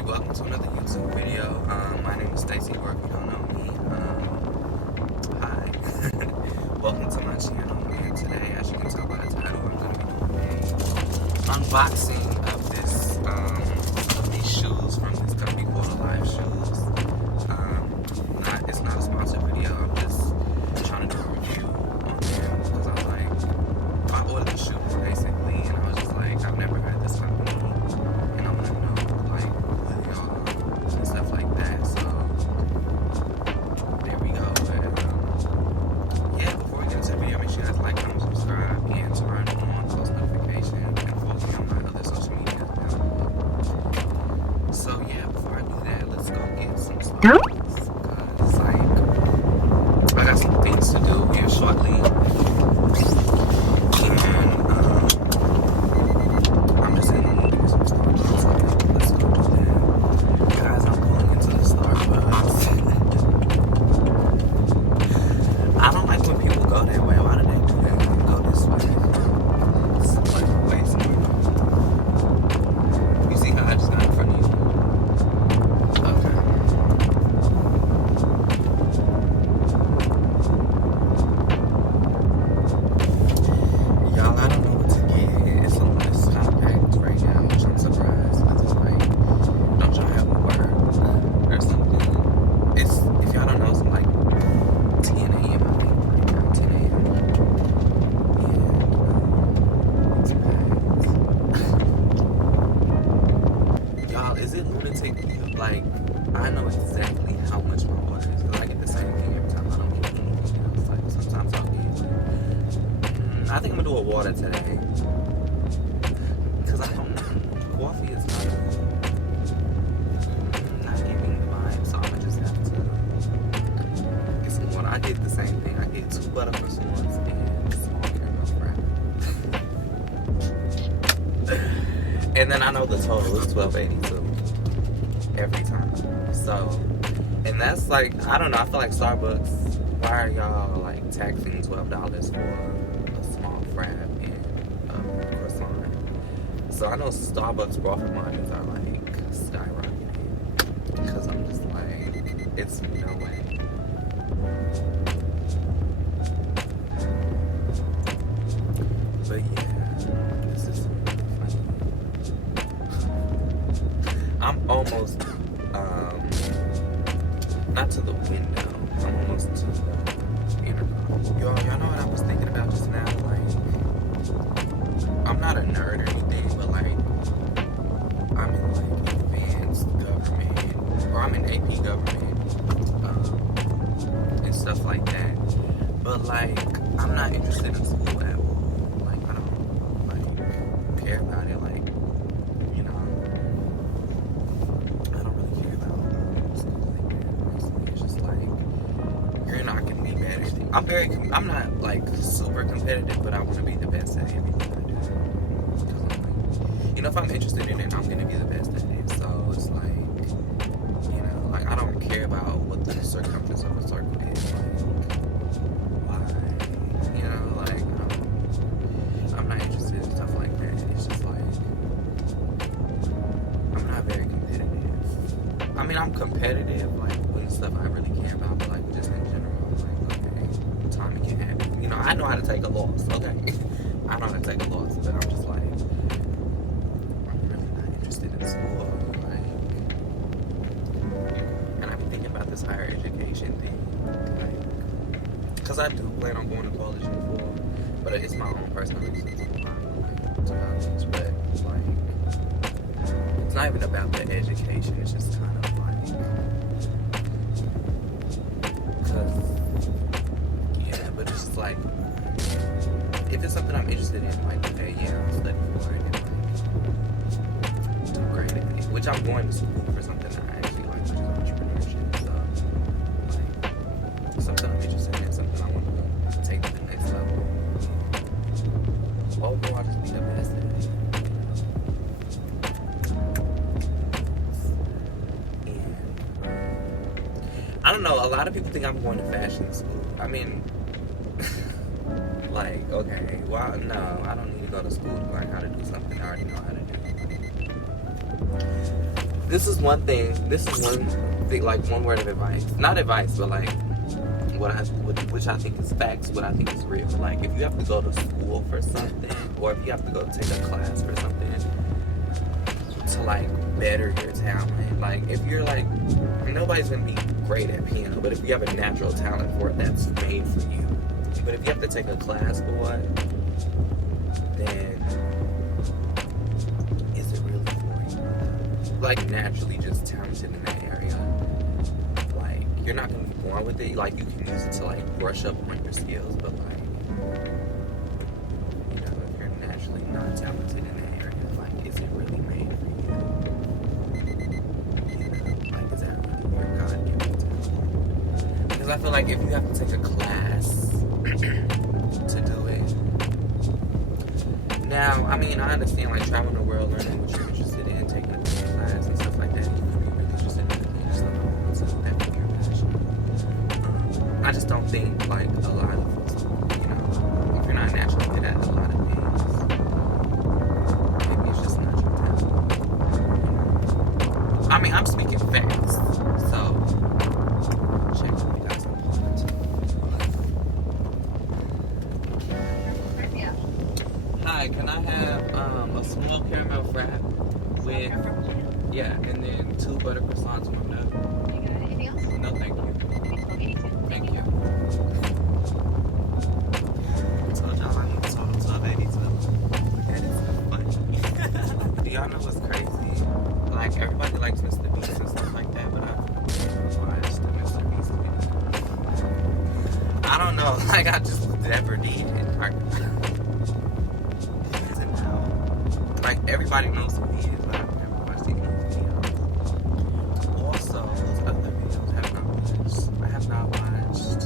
everybody, welcome to another YouTube video. My name is Stacy, or if you don't know me, hi. Welcome to my channel, and today, as you can tell by the title, I'm going to be doing an unboxing of these shoes from this company called Alive Shoes. It's not a sponsored video, I'm just trying to do a review on them, because I ordered these shoes, basically, and I was just like, I've never heard this company, and I want to know, like, who they are, and stuff like that, so, there we go, and, yeah, before we get into the video, make sure you guys like, comment, subscribe, and turn on post notifications, and follow me on my other social media available. So, yeah, before I do that, let's go get some stuff, because, like, I got some things to do here shortly, and, I'm just in the mood to get some Starbucks, so let's go do that. Guys, I'm pulling into the Starbucks. I don't like when people go that way. Why do they do that? Go this way. It's like way smarter. You see how I just got in front of you? Okay. Y'all, I don't know what to get. It's kind of packed right now, which I'm surprised, because it's like, don't y'all have a word or something? It's, if y'all don't know, it's like 10 a.m. I think right now, 10 a.m. And it's packed. Y'all, is it lunatic? Like, I know exactly how much my order is, because I get the same thing every time. I don't get anything else. Like, sometimes I'll get, I think I'm gonna do a water today, because I don't know, coffee is not giving the vibe, so I'm gonna just have to get some water. I did the same thing. I get 2 butter croissants and small caramel frap. And then I know the total is $12.82 every time. So, and that's like, I don't know, I feel like Starbucks, why are y'all like taxing $12 for a small frap and a croissant? So I know Starbucks profit margins are like skyrocketing, because I'm just like, it's no way. But yeah, this is really funny. I'm almost, not to the window, I'm almost to the intercom. Y'all know what I was thinking about just now? Like, I'm not a nerd or anything, but like, I'm in like advanced government, or I'm in AP government, and stuff like that. But like, I'm not interested in school at all. Like, I don't like care about it. Like, you know, I don't really care about stuff like that. Honestly, it's just like, you're not gonna be bad at it. I'm not like super competitive, but I want to be the best at everything I do. Because I'm like, you know, if I'm interested in it, I'm gonna be the best at it. So it's like, you know, like, I don't care about what the circumference of a circle is. Like, why? You know, like, I'm not interested in stuff like that. It's just like, I'm not very competitive. I mean, I'm competitive, like, with stuff I really care about, but like, just in general, like, okay, Tommy can have it. You know, I know how to take a loss, okay? I know how to take a loss, but I'm just like, I'm really not interested in school, like, and I've been thinking about this higher education thing, like, because I do plan on going to college in fall, but it's my own personal reasons why I'm like, to college, but like, it's not even about the education, it's just kind of like, because, yeah, but it's just like, if it's something I'm interested in, like, okay, yeah, I'll study for it and like, do great at it, which I'm going to school for something that I actually like, which is entrepreneurship, so, like, something I'm interested in, something I want to take to the next level. Overall, just be the best at it. I don't know, a lot of people think I'm going to fashion school. I mean, like, okay, well, no, I don't need to go to school to learn how to do something I already know how to do. this is one thing, like one word of advice. Not advice, but like which I think is facts, what I think is real. Like if you have to go to school for something, or if you have to go take a class for something to like better your talent, like if you're like, nobody's gonna be great at piano, but if you have a natural talent for it, that's made for you. But if you have to take a class for it, then is it really for you? Like naturally just talented in that area, like you're not gonna be born with it. Like you can use it to like brush up on your skills, but like, you know, if you're naturally not talented in that area, like is it really made for you? You know, like is that really your God-given talent? Because I feel like if you have to take a class to do it. Now, I mean, I understand like traveling the world, learning what you're interested in, taking a business class and stuff like that. You can be really interested in it, so that can be your passion. I just don't think like a lot of us, you know, if you're not naturally good at a lot of things, maybe it's just not your talent. I mean, I'm speaking facts, so check if you got some points. Hi, can I have a small caramel frap with, yeah, and then 2 butter croissants warmed up. You got anything else? No, thank you. Thank you. I told y'all I need to total 1282. That is so funny. Do y'all know what's crazy? Like, everybody likes Mr. Beast and stuff like that, but I've watched the Mr. Beast video. I don't know, like, I just never did it. Like, everybody knows who he is, but I've never watched any of his videos. Also, those other videos have not watched. I have not watched,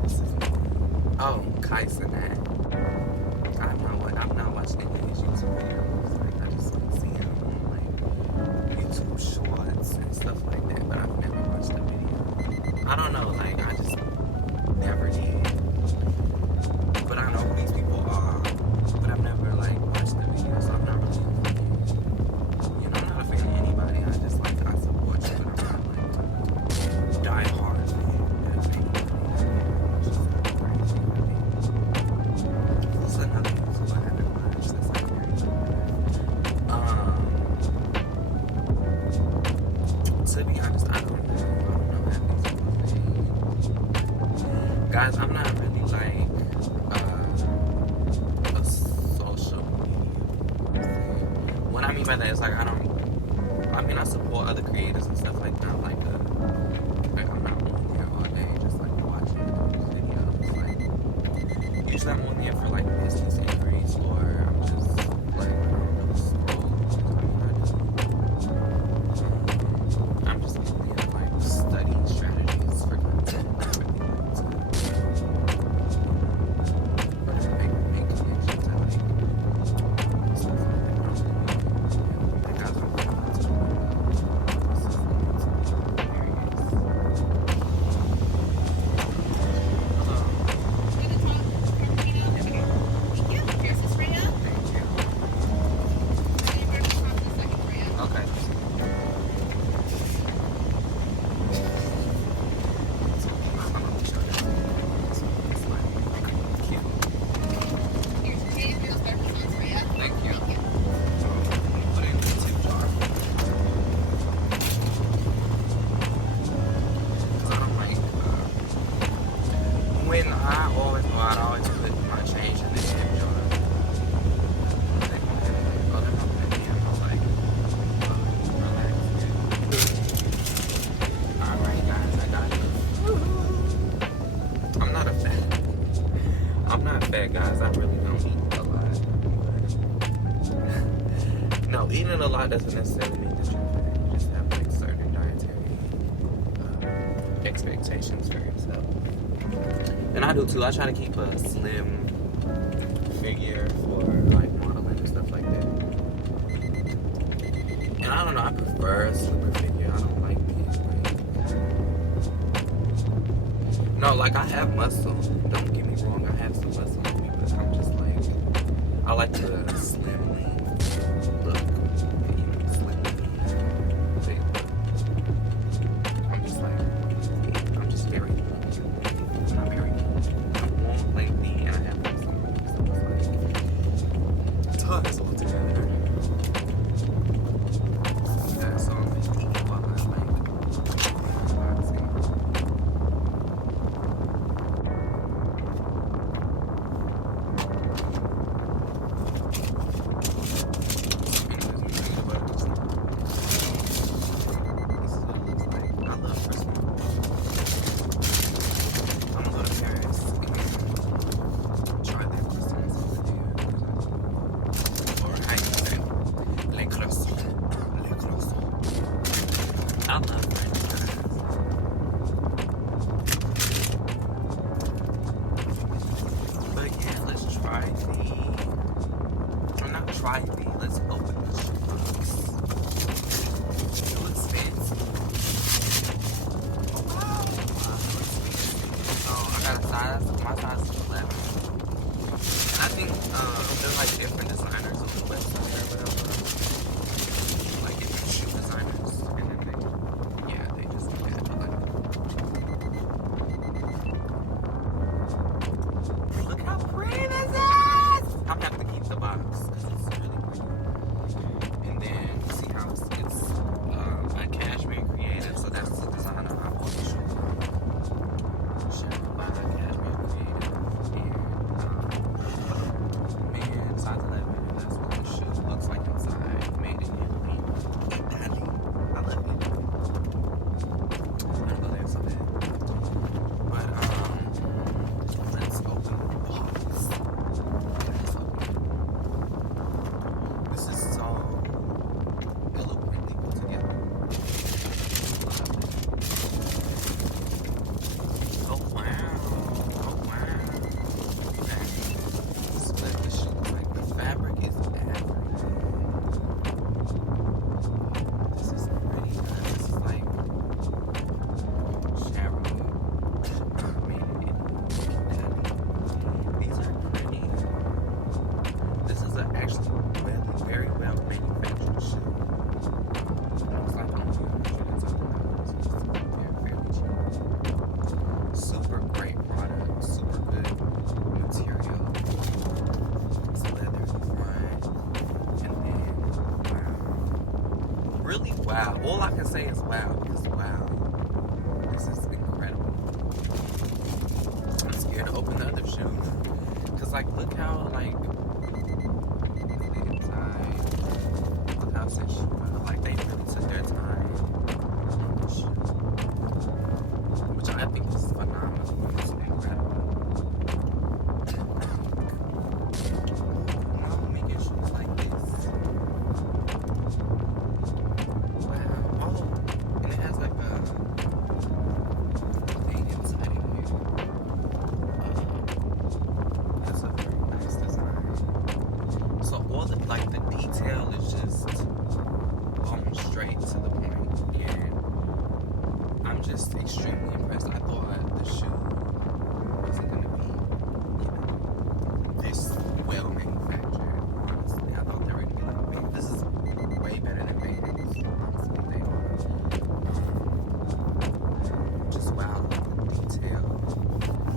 what's his name? Oh, Kaisenat. I've not watched any of his YouTube videos. Like, I just see him on, like, YouTube shorts and stuff like that, but I've never watched a video. I don't know, like, I just never did. But I know who these people are, but I've never like watched the video, so I'm not really a fan. You know, I'm not a fan of anybody. I just like, I support you, but I'm not like die hard fan of anybody. It's just like crazy. This is another music I haven't watched. That's like very to be honest, I don't know how these people. Guys, I'm not really like a social media. What I mean by that is like I mean I support other creators and stuff like that. Like I'm not on there all day just like watching videos. Like usually I'm on there for like business inquiries, or I'm just like I don't really scroll. I'm just on there like studying strategies for content. I'd always put my change in the tip jar. Like, oh, they're not putting me in, but like, relax. Alright, guys, I got it. I'm not fat, guys. I really don't eat a lot. No, eating a lot doesn't necessarily mean that you're fat. You just have like certain dietary expectations for yourself. And I do too. I try to keep a slim figure for like modeling and stuff like that. And I don't know, I prefer a slimmer figure. I don't like being like, no, like I have muscle. Don't get me wrong, I have some muscle in me, but I'm just like, I like the slim lean look. it's all together. Yeah, so I'm gonna eat while I like unboxing. Anyways, we need to go to Christmas. This is what it looks like. I love Christmas. I'm gonna go to Paris and try their croissants over there. Or how you say it? Les croissants. Les croissants. I love French fries. But yeah, let's try the. Or not try the. Let's open this box. It looks fancy. Oh wow. It looks fancy. So I got a size. My size is 11. And I think there's like different designers on the website or whatever. Like different shoe designers. And then they just do that. But look how pretty this is! I'm having to keep the box because it's really pretty. And then you see how it's a cashmere creative, so that's the designer I bought the shoe from. Cheryl by Cashmere Creative. And size 11, and that's what the shoe looks like inside. Made in Italy. Italy. I love it. I'm gonna go there so bad. But let's open the box. Let's open it. This is so eloquently put together. Oh wow. Oh wow. Okay. This is what the shoe looks like. The fabric is everything. This is pretty good. This is like Cheryl made it in Italy. These are pretty. This is actually very well manufactured shoe. It's like only $100 something. They're fairly cheap. Super great product. Super good material. It's leather in the front. And then, wow. Really wow. All I can say is wow. Because wow. This is incredible. I'm scared to open the other shoe. Because, like, look how, like, the inside. Look how sensual. Like, they really took their time on the shoe. Which I think is phenomenal. It's incredible. No, making shoes like this. Wow. Oh, and it has like a thing inside of here. That's a very nice design. So all the like the detail is just going straight to the point, and I'm just extremely impressed. I thought the shoe wasn't gonna be, this well manufactured. Honestly, I thought they were gonna be like big. This is way better than Vans. Honestly, they are. Just wow, the detail.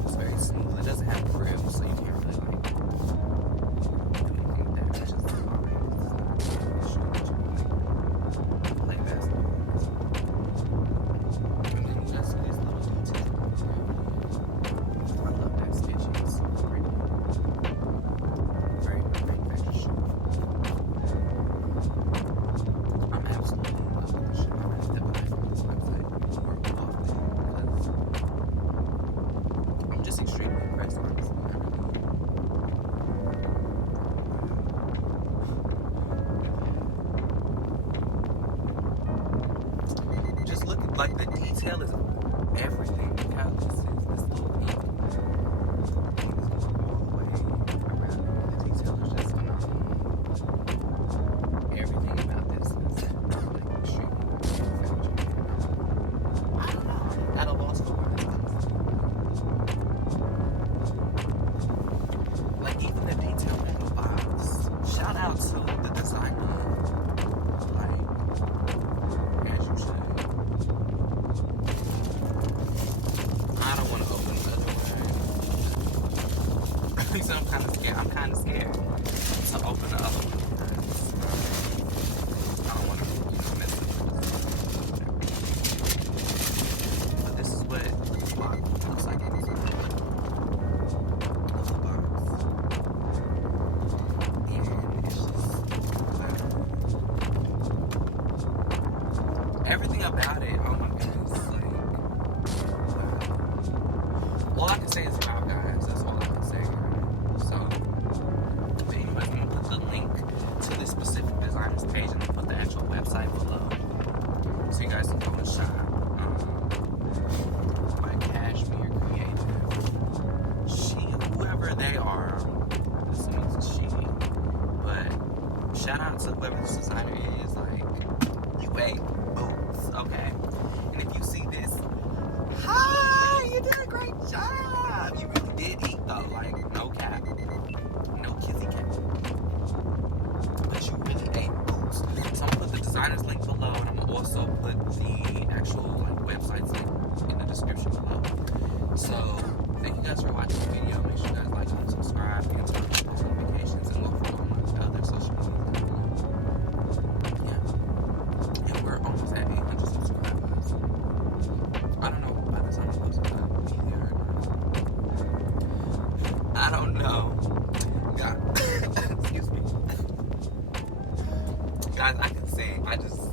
It's very smooth. It doesn't have grips, so you can't really like do anything with that. It's just fine. It's a shoe that you can play basketball with. And then just these little details. I love that stitching. It's so pretty. Very well manufactured shoe. I'm absolutely in love with the shoe. I'm gonna step away from this website more often because I'm just extremely impressed, honestly. Just look at, like, the detail is everything. Look how this is, this little pink. Pink is going all the way around. The detail is just phenomenal. Everything about this is like extremely manufactured. I don't know. At a loss for words. Like even the detail on the box. Shout out to the designer. Like, as you should. I don't want to open the other one. So I'm kind of scared. I'm kind of scared to open the other one. everything about it. Oh my goodness, like, all I can say is wow, guys. That's all I can say. So, but anyways, I'm gonna put the link to this specific designer's page, and I'll put the actual website below, so you guys can go and shop. By Cashmere Creative. Whoever they are, this means a she. But shout out to whoever this designer is. Like, you ate boots, okay? And if you see this, hi, you did a great job. You really did eat though, like no cap, no kizzy cap. But you really ate boots. So I'm gonna put the designer's link below, and I'm gonna also put the actual like website's link in the description below. So thank you guys for watching the video. Make sure you guys like and subscribe and turn on post notifications and look for all my other social media. Yeah. And we're almost at 800 subscribers. I don't know by the time I post it, I'll be there or not. I don't know. God. Excuse me. Guys, I can sing. I just